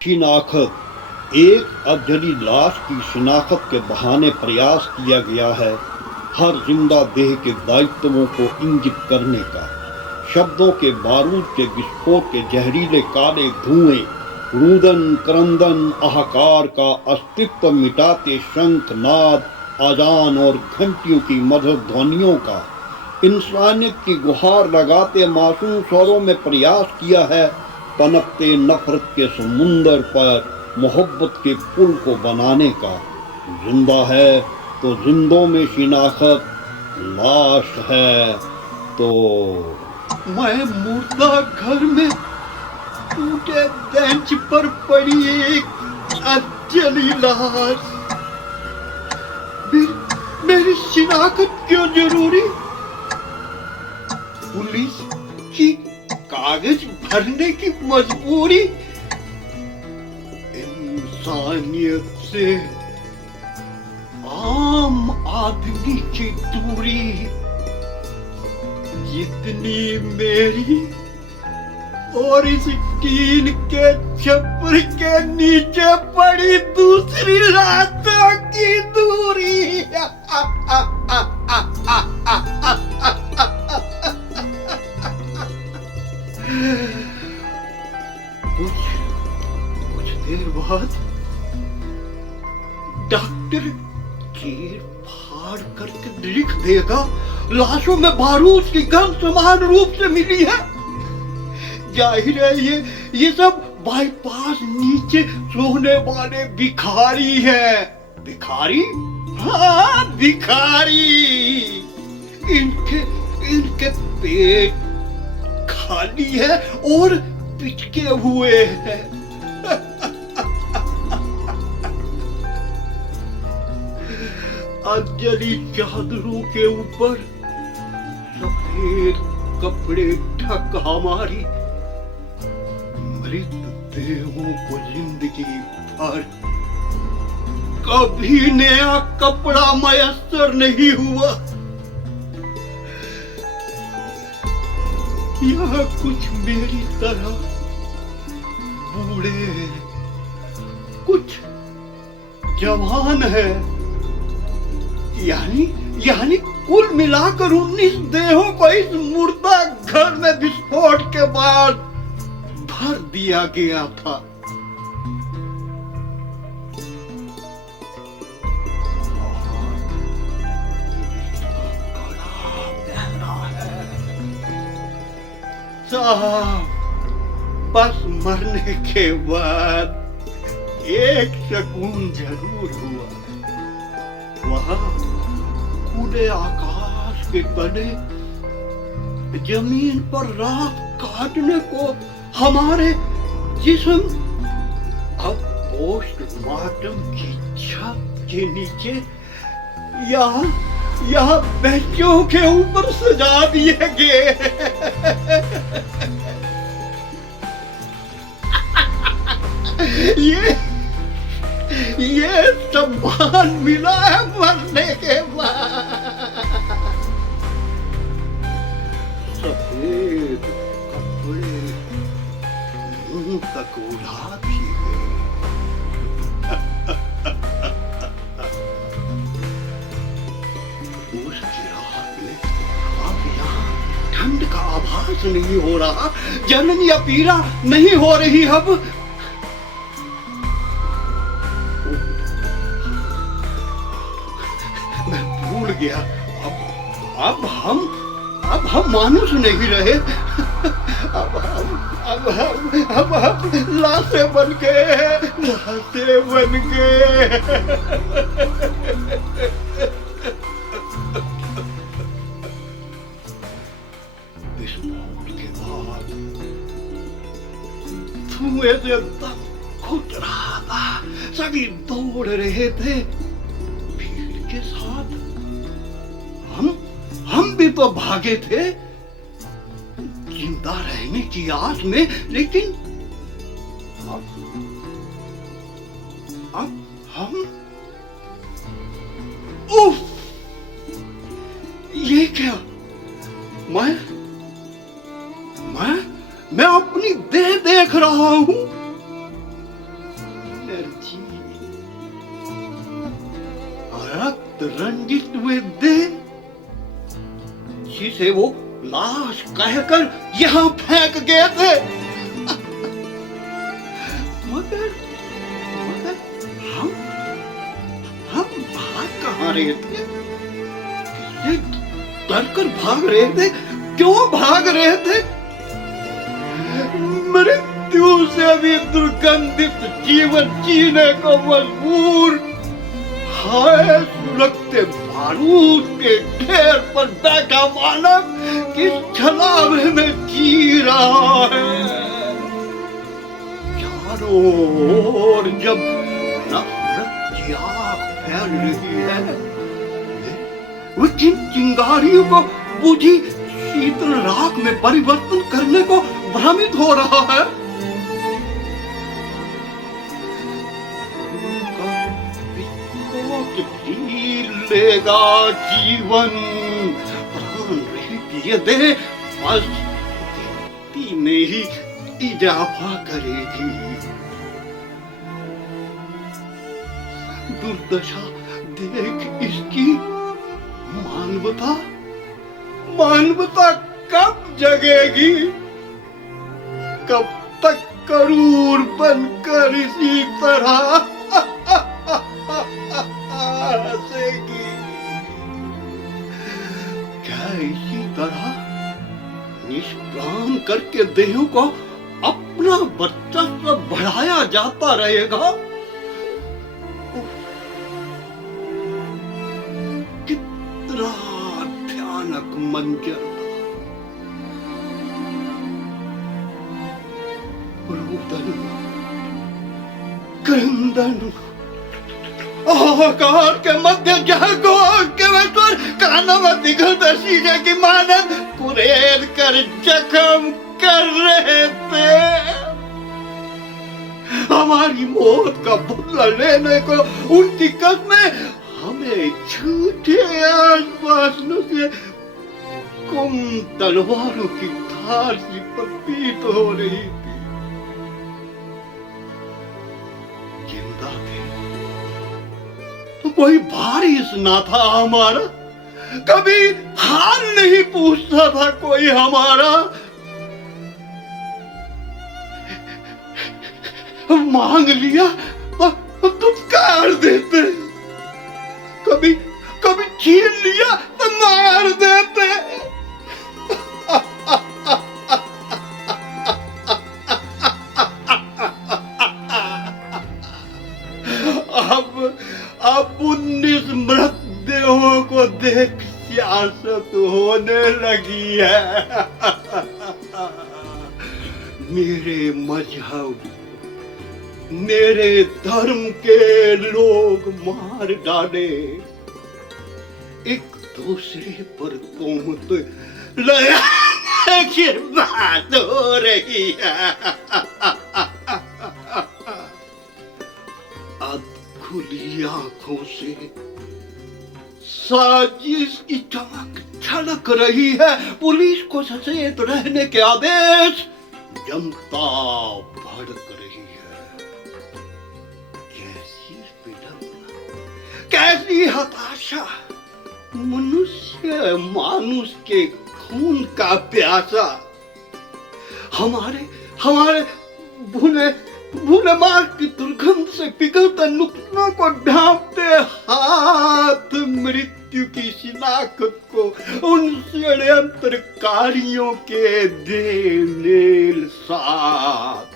शिनाख्त एक अधजली लाश की शिनाख्त के बहाने प्रयास किया गया है हर जिंदा देह के दायित्वों को इंगित करने का। शब्दों के बारूद के विस्फोट के जहरीले काले धुएं, रुदन क्रंदन हाहाकार का अस्तित्व मिटाते शंख नाद, आजान और घंटियों की मधुर ध्वनियों का इंसानियत की गुहार लगाते मासूम स्वरों में प्रयास किया है पनपते नफरत के समुंदर पर मोहब्बत के पुल को बनाने का। जिंदा है तो जिंदों में शिनाख्त, लाश है तो मैं मुर्दा घर में टूटे बेंच पर पड़ी एक अजली लाश। मेरी शिनाख्त क्यों जरूरी? पुलिस की कागज भरने की मजबूरी, इंसानियत से आम आदमी की दूरी, जितनी मेरी और इस टीन के छप्पर के नीचे पड़ी दूसरी रातों की दूरी। कुछ देर बाद डॉक्टर चीर फाड़ करके लिख देगा लाशों में बारूद की गंध समान रूप से मिली है। जाहिर है ये सब बाईपास नीचे सोने वाले भिखारी है। भिखारी? हाँ भिखारी। इनके पेट खाली है और पिचके हुए हैं। अजली चादरों के ऊपर सफेद कपड़े ढक हमारी मृत देहों को जिंदगी भर कभी नया कपड़ा मयस्सर नहीं हुआ। यह कुछ मेरी तरह बूढ़े, कुछ जवान है। यानी कुल मिलाकर 19 देहों को इस मुर्दा घर में विस्फोट के बाद भर दिया गया था। साहब, बस मरने के बाद एक सुकून जरूर हुआ। वहाँ खुले आकाश के तले जमीन पर रात काटने को हमारे जिस्म अब पोस्टमार्टम की छत के नीचे यहाँ बेंचों के ऊपर सजा दिए गए। ये सम्मान मिला है मरने के बाद। सफेद कपड़े मुंह तक उड़ा दिए गए। उस रात में अब यहाँ ठंड का आभास नहीं हो रहा, जलन या पीड़ा नहीं हो रही। अब मैं भूल गया, अब हम मानुष नहीं रहे। अब हम लाशें बन गए। विस्फोट के बाद धुएं से दम घुट रहा था। सभी दौड़ रहे थे भीड़ के साथ। हम भी तो भागे थे जिंदा रहने की आस में, लेकिन अब हम उफ, ये क्या? मैं अपनी देह देख रहा हूं। एनर्जी, रक्त रंजित हुए देह जिसे वो लाश कहकर यहाँ फेंक गए थे। मगर मगर हम भाग कहाँ रहे थे? किससे डरकर भाग रहे थे? क्यों भाग रहे थे? मृत्यु से भी दुर्गंधित जीवन जीने को मजबूर हाय सुलगते बारूद के ढेर पर बैठा मानव किस छलावे में जी रहा है। चारों ओर जब नफरत की आग फैल रही है, वो चिंगारियों को बुझी शीतल राख में परिवर्तन करने को भ्रमित हो रहा है। लेगा जीवन प्राण रहित ये दे बस गिनती में ही इजाफा करेगी। दुर्दशा देख इसकी मानवता मानवता कब जगेगी? कब तक करूर बनकर इसी तरह हंसेगी? क्या इसी तरह निष्प्राण करके देहों को अपना वर्चस्व बढ़ाया जाता रहेगा? कितना भयानक मंजर था। रुदन क्रंदन आकार के मध्य जागो केवल कानों में दिखते शीशे की मानद कुरेद कर जख्म कर रहे थे। हमारी मौत का बदला लेने को उनकी कसमें हमें झूठे आश्वासनों से कम तलवारों की धार सी प्रतीत हो रही थी। जिंदा थे तो कोई बारिश ना था हमारा, कभी हाल नहीं पूछता था कोई हमारा। मांग लिया तो दुत्कार देते, कभी कभी छीन लिया तो मार देते। अब 19 मृतदेहों को देख सियासत होने लगी है। मेरे मजहब मेरे धर्म के लोग मार डाले, एक दूसरे पर तोहमत लगाने की बात हो रही है। खुली आंखों से साजिश की चमक छलक रही है। पुलिस को सचेत रहने के आदेश, जनता भड़क रही है। कैसी विडंबना, कैसी हताशा, मनुष्य मानुष के खून का प्यासा। हमारे भूले मार की दुर्गंध से पिघलते नुकनों को ढांपते हाथ मृत्यु की शिनाख्त को उन षड्यंत्रकारियों के देने साथ।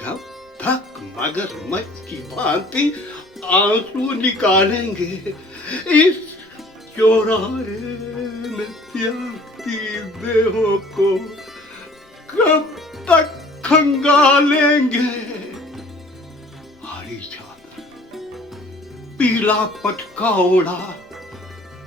कब तक मगरमच्छ की भांति आंसू निकालेंगे इस चौराहे में प्यासी देहों को? कब तक खंगालेंगे हरी चादर, पीला पटका ओढ़ा?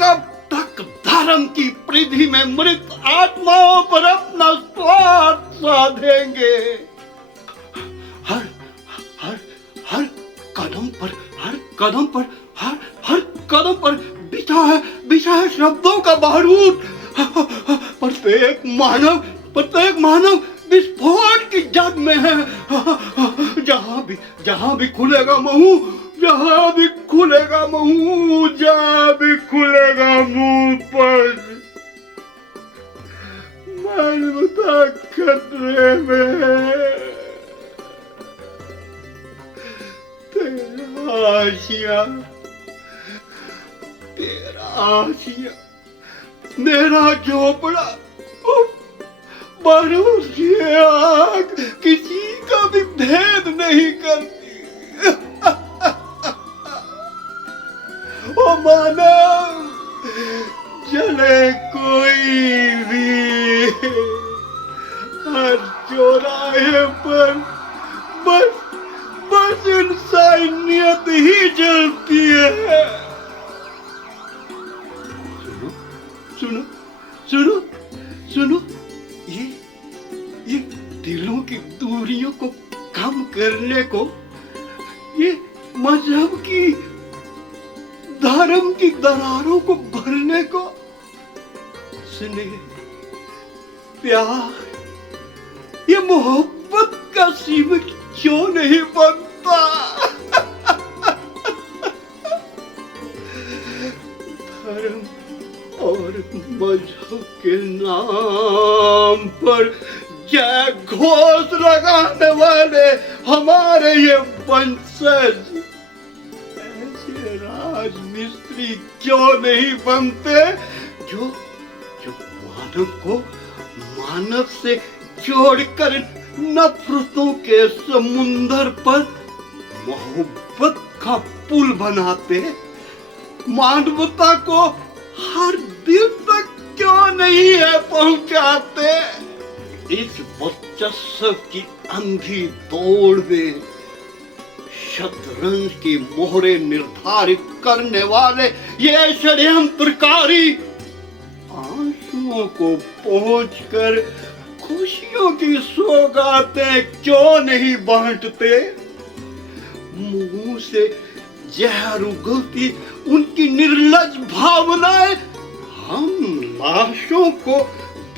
कब तक धर्म की परिधि में मृत आत्माओं पर अपना स्वार्थ साधेंगे? हर कदम पर बिछा है शब्दों का बारूद। प्रत्येक मानव विस्फोट की जग में है, जहां जहां भी खुलेगा महू, जहां भी खुलेगा महू, जहां भी खुलेगा मुंह पर मानवता खतरे में है। तेरा आशिया, तेरा आशिया, मेरा झोपड़ा, बारूद की आग किसी का भी भेद नहीं करती। ओ मानव, चले कोई भी, हर चौराहे पर बस बस इंसानियत ही जलती है। सुनो सुनो सुनो, ये दिलों की दूरियों को कम करने को, ये मजहब की, धर्म की दरारों को भरने को, स्नेह, प्यार, ये मोहब्बत का सीमित क्यों नहीं बनता? धर्म और मजहब के नाम पर जय घोष लगाने वाले हमारे ये वंशज ऐसे राजमिस्त्री क्यों नहीं बनते जो मानव को मानव से जोड़कर नफरतों के समुंदर पर मोहब्बत का पुल बनाते, मानवता को हर दिल तक क्यों नहीं है पहुंचाते? इस वर्चस्व की अंधी दौड़ में शतरंज की मोहरें निर्धारित करने वाले ये षड्यंत्रकारी आंसुओं को पहुंचकर खुशियों की सौगातें क्यों नहीं बांटते? मुंह से जहर उगलती उनकी निर्लज भावनाएं हम लाशों को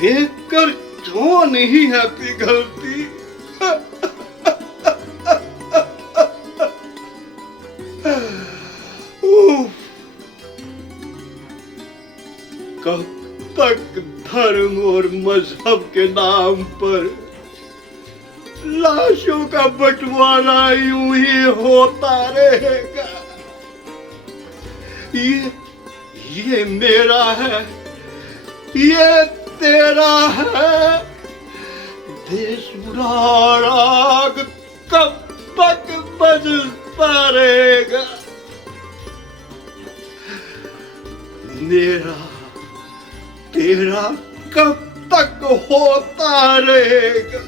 देखकर क्यों नहीं है पिघलती? कब तक धर्म और मजहब के नाम पर लाशों का बंटवारा यूं ही होता रहेगा? ये मेरा है, ये तेरा है, देश बुरा राग कब तक बजता रहेगा? मेरा तेरा कब तक होता रहेगा?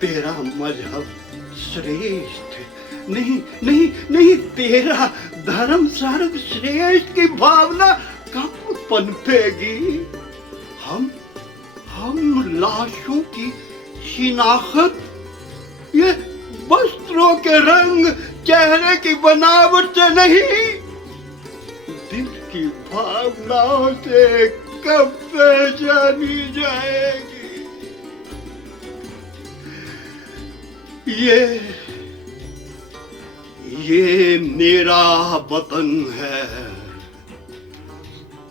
तेरा मजहब श्रेष्ठ, नहीं नहीं नहीं, तेरा धर्म सर्वश्रेष्ठ की भावना कब पनपेगी? हम लाशों की शिनाख्त ये वस्त्रों के रंग, चेहरे की बनावट से नहीं, दिल की भावनाओं से कब पहचानी जाएगी? ये मेरा वतन है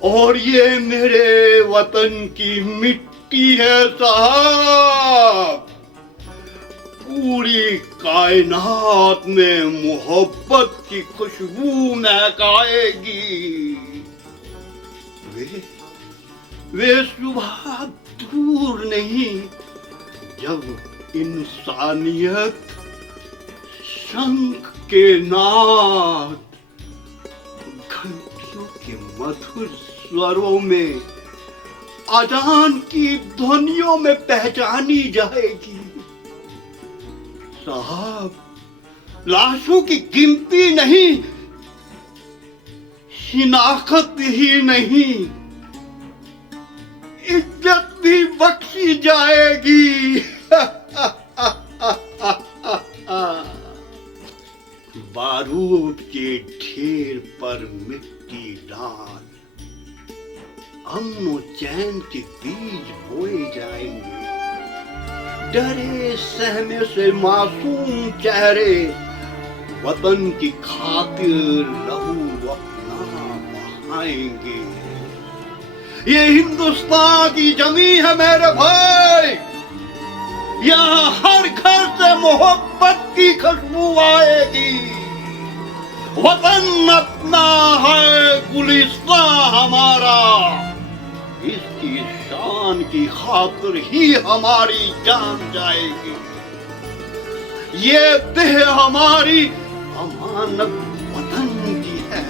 और ये मेरे वतन की मिट्टी है साहब। पूरी कायनात में मोहब्बत की खुशबू महकाएगी। वे सुबह दूर नहीं जब इंसानियत शंख के नाद, घंटियों के मधुर स्वरों में, अजान की ध्वनियों में पहचानी जाएगी। साहब, लाशों की गिनती नहीं, शिनाख्त ही नहीं, इज्जत भी बख्शी जाएगी। बारूद के ढेर पर मिट्टी डाल, अमन चैन के बीज बोए जाएंगे। डरे सहमे से मासूम चेहरे वतन की खातिर लहू अपना बहाएंगे। ये हिंदुस्तान की जमी है मेरे भाई, यहाँ हर घर से मोहब्बत की खुशबू आएगी। वतन अपना है, गुलिस्तान हमारा, इसकी शान की खातिर ही हमारी जान जाएगी। ये देह हमारी अमानत वतन की है,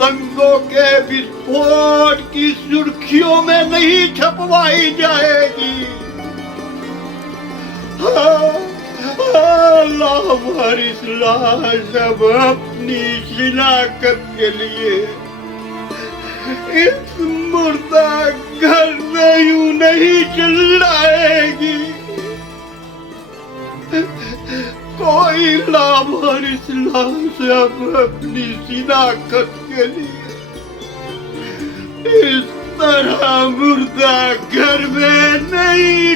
दंगों के विस्फोट की सुर्खियों में नहीं छपवाई जाएगी। लावारिस लाश अब अपनी शिलाकत के लिए इस मुर्दा घर में यूं नहीं चिल्लाएगी। कोई लावारिस लाश अब अपनी शिलाकत के लिए इस तरह मुर्दा घर में नहीं